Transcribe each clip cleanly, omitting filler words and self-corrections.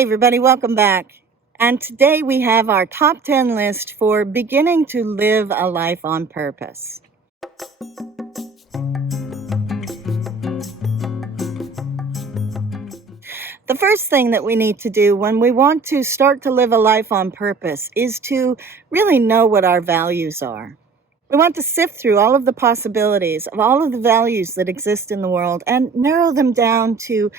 Hey everybody, welcome back. And today we have our top 10 list for beginning to live a life on purpose. The first thing that we need to do when we want to start to live a life on purpose is to really know what our values are. We want to sift through all of the possibilities of all of the values that exist in the world and narrow them down to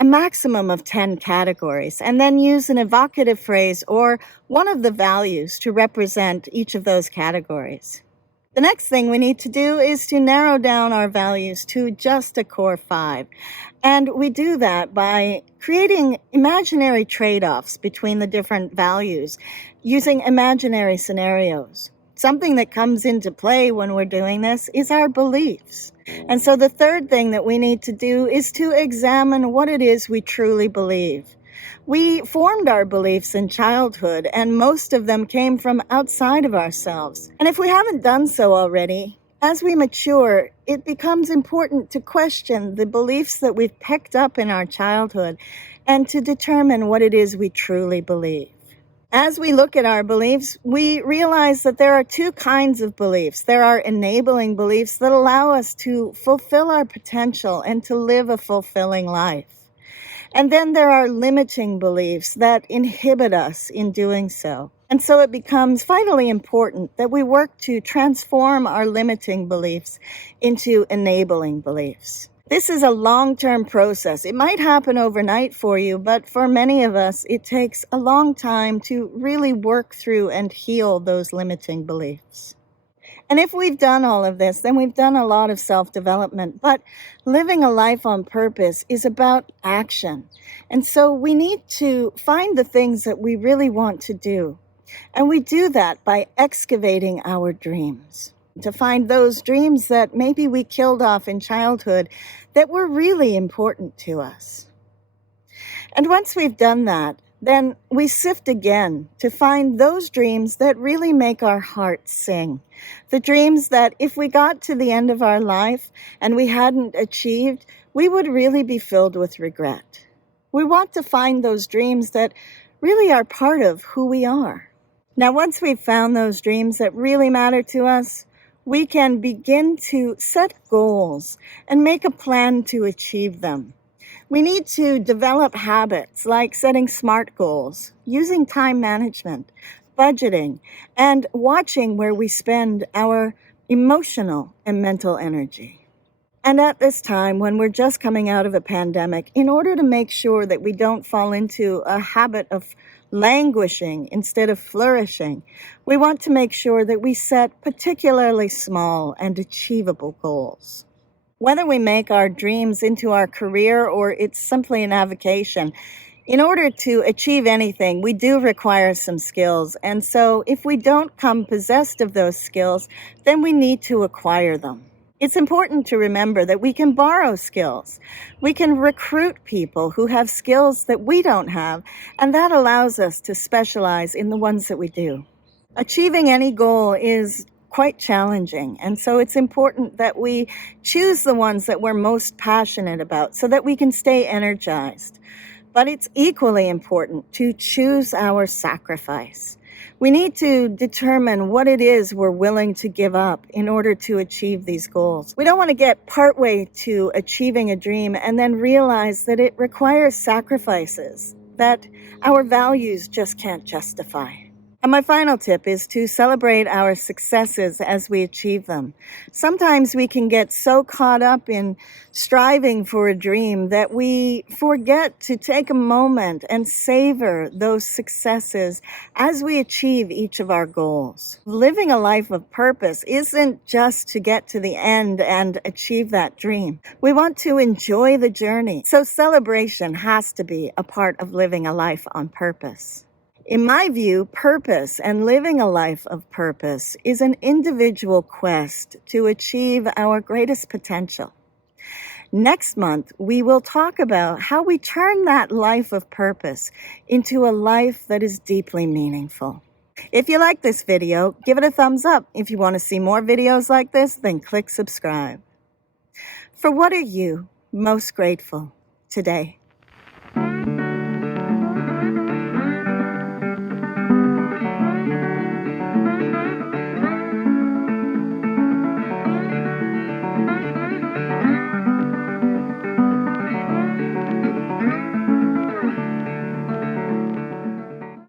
a maximum of 10 categories, and then use an evocative phrase or one of the values to represent each of those categories. The next thing we need to do is to narrow down our values to just a core 5. And we do that by creating imaginary trade-offs between the different values using imaginary scenarios. Something that comes into play when we're doing this is our beliefs. And so the third thing that we need to do is to examine what it is we truly believe. We formed our beliefs in childhood, and most of them came from outside of ourselves. And if we haven't done so already, as we mature, it becomes important to question the beliefs that we've picked up in our childhood and to determine what it is we truly believe. As we look at our beliefs, we realize that there are two kinds of beliefs. There are enabling beliefs that allow us to fulfill our potential and to live a fulfilling life. And then there are limiting beliefs that inhibit us in doing so. And so it becomes vitally important that we work to transform our limiting beliefs into enabling beliefs. This is a long-term process. It might happen overnight for you, but for many of us, it takes a long time to really work through and heal those limiting beliefs. And if we've done all of this, then we've done a lot of self-development. But living a life on purpose is about action. And so we need to find the things that we really want to do. And we do that by excavating our dreams. To find those dreams that maybe we killed off in childhood that were really important to us. And once we've done that, then we sift again to find those dreams that really make our hearts sing. The dreams that if we got to the end of our life and we hadn't achieved, we would really be filled with regret. We want to find those dreams that really are part of who we are. Now, once we've found those dreams that really matter to us, we can begin to set goals and make a plan to achieve them. We need to develop habits like setting SMART goals, using time management, budgeting, and watching where we spend our emotional and mental energy. And at this time, when we're just coming out of a pandemic, in order to make sure that we don't fall into a habit of languishing instead of flourishing, we want to make sure that we set particularly small and achievable goals. Whether we make our dreams into our career or it's simply an avocation, in order to achieve anything, we do require some skills. And so if we don't come possessed of those skills, then we need to acquire them. It's important to remember that we can borrow skills. We can recruit people who have skills that we don't have, and that allows us to specialize in the ones that we do. Achieving any goal is quite challenging, and so it's important that we choose the ones that we're most passionate about so that we can stay energized. But it's equally important to choose our sacrifice. We need to determine what it is we're willing to give up in order to achieve these goals. We don't want to get partway to achieving a dream and then realize that it requires sacrifices that our values just can't justify. And my final tip is to celebrate our successes as we achieve them. Sometimes we can get so caught up in striving for a dream that we forget to take a moment and savor those successes as we achieve each of our goals. Living a life of purpose isn't just to get to the end and achieve that dream. We want to enjoy the journey. So celebration has to be a part of living a life on purpose. In my view, purpose and living a life of purpose is an individual quest to achieve our greatest potential. Next month, we will talk about how we turn that life of purpose into a life that is deeply meaningful. If you like this video, give it a thumbs up. If you want to see more videos like this, then click subscribe. For what are you most grateful today?